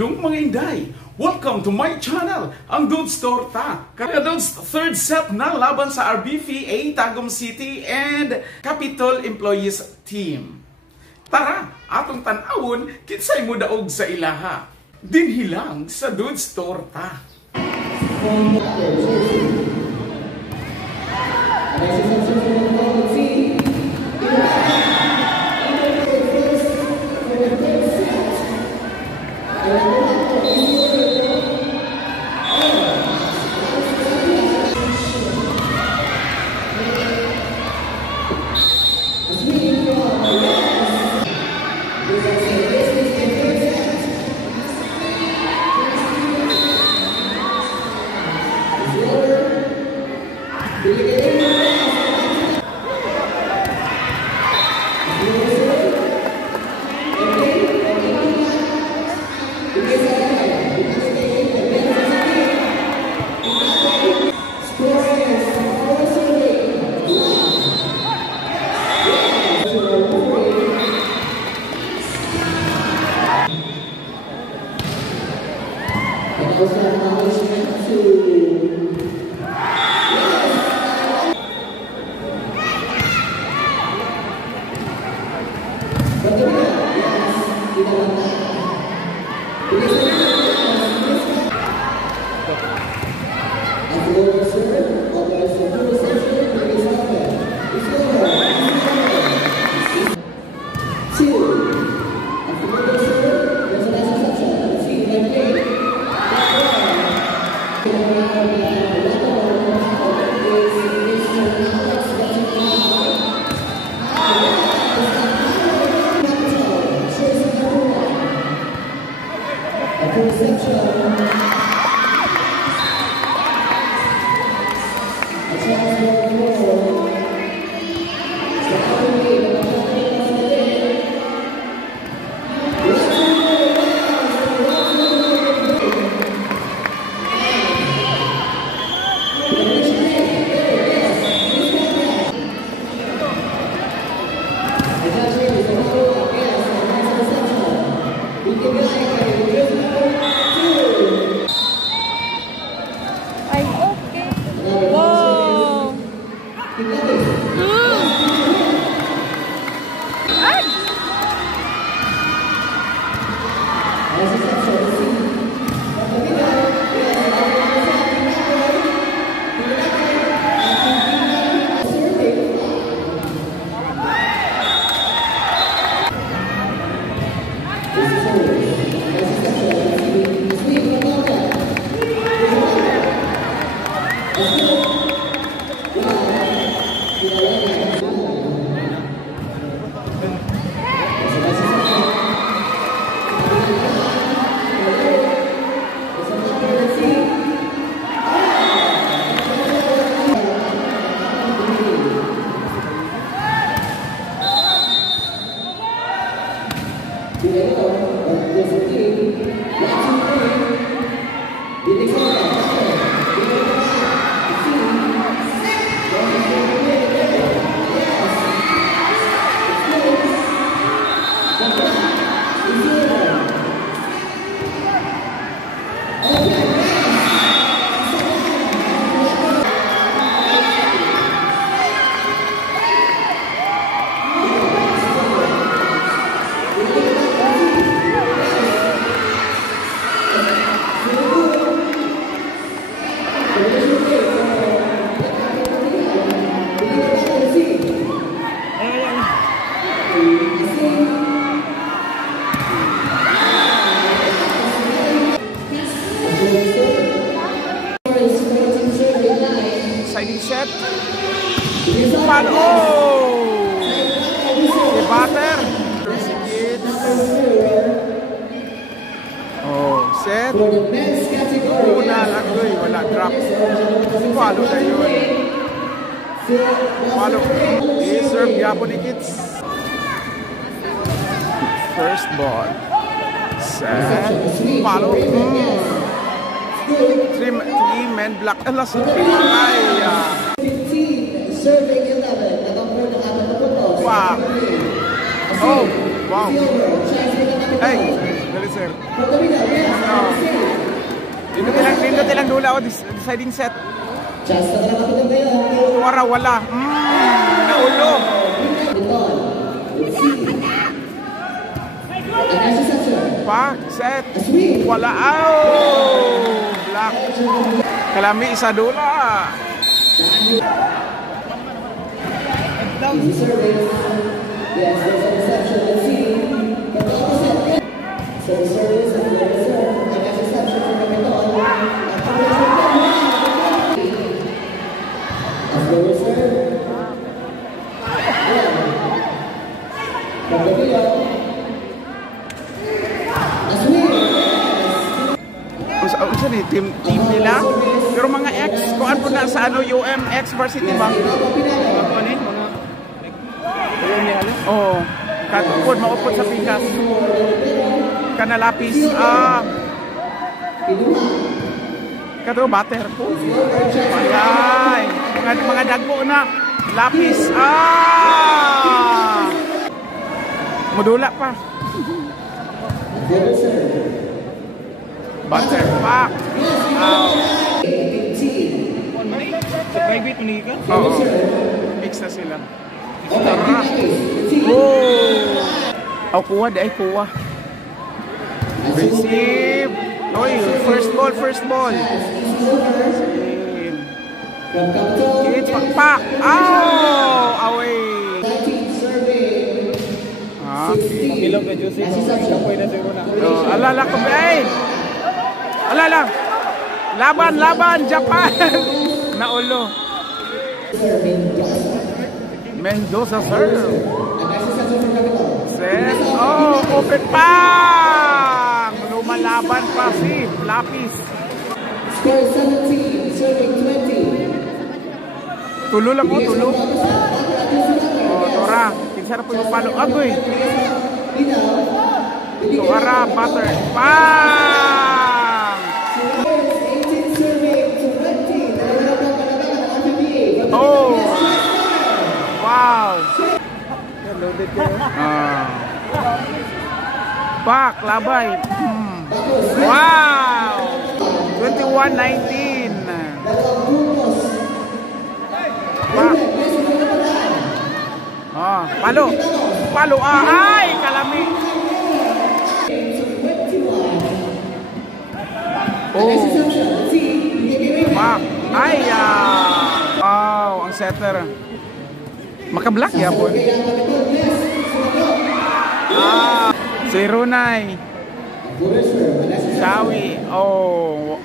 Dudong mga Inday! Welcome to my channel, ang Dudes Torta. Kaya Dudes, third set na laban sa RBVA, Tagum City and Capitol Employees Team. Tara, atong tanawon, kinsay mo daog sa ilaha. Dinhilang sa Dudes Torta. Exciting set. Oh! Si Butter. Oh, set. Una lang doy, wala drop. Follow na yun. Follow. I-serve yapon ni Kids. First ball. Set. Follow. Three men block. Alas, ay. 15, serving 11. Wow. Oh, wow. Hey. Dali, sir. From the middle, yes, Dito tilang dula o deciding set. Chance na nakapagod kayo. Wala, wala. Naulo. Biton. Let's see. An interception. Pak, set. A swing. Wala. Oh! Black. Kalami, isa dula. Easy service. Yes, there's an interception. Let's see. But the opposite. So the service and the reserve. An interception from the Biton. As the reserve. From the middle. A swing. Unsa ni team nila? Pero mga ex, kuan po na sa ano UM ex varsity ba? Ano ni? Oh, katupod maupod sa pikas. Kanalapis kato batter po. Ay, mga dagko na lapis. Modula pa. Butter pack. Private mo ni ka? Oo. Mix na sila. Tara. Oh! Oh, kuha dahil kuha. Receive. Oy, first ball. Receive. Kids, pakpak. Oh! Away. Okay. Ilog na juicy. Pwede na siguro na. Oh, alala ko ba eh? Alala. Laban, Japan. Naulo. Mendoza serve. Set. Oh, open pang. Lumalaban pa si Lapis. Score 17, serving 20. Tulo lang oh, tulo. Oh, Tora. Kinsara po yung palo. Agoy. Tora, butter. Pang. 18 serving 20. Oh. Wow. Loaded kayo. Back, labay. Wow. 21-19. Back. Palo. Ay, kalami. Oh. Back. Ay, wow, ang setter. Maka-black ya po. Si Runay. Shawi. Oh.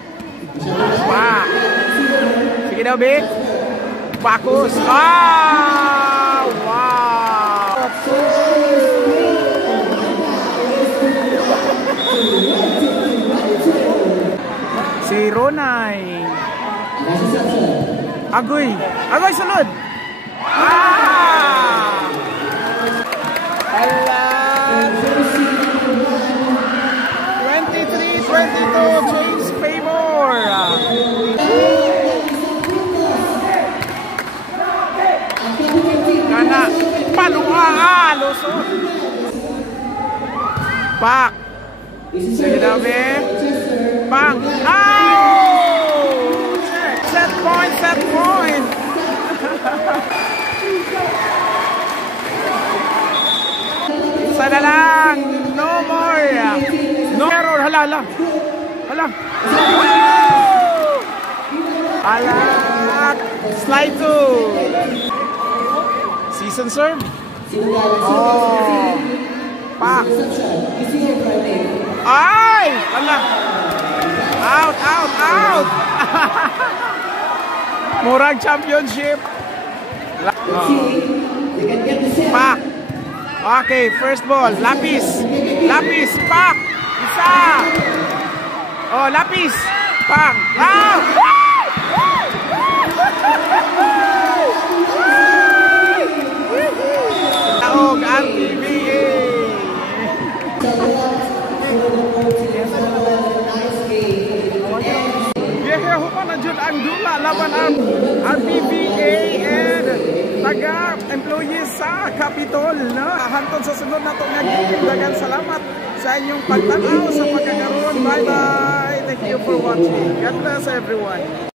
Pa. Sige daw, Big. Bakus. Wow. Si Runay. Agoy, sunod. Alam. 23-22, James Favor. Kana, paluha, lusot. Pak. Sige na, Ben. Bang. Set point. Isa na lang. No more. No error. Hala. Slide to. Season serve. Oh. Pak. Ay! Hala. Out. Murag championship. Pak. Okay, first ball. Lapis. Pak. Isa. Oh, lapis. Pang. Out. Taog RTBA. Human na dyan ang dula laban ang RBBA and taga-employees sa Capitol, no? Hantod sa sunod na ito nga game. Daghang salamat sa inyong pagtanaw sa pagkakaroon. Bye-bye! Thank you for watching. God bless everyone.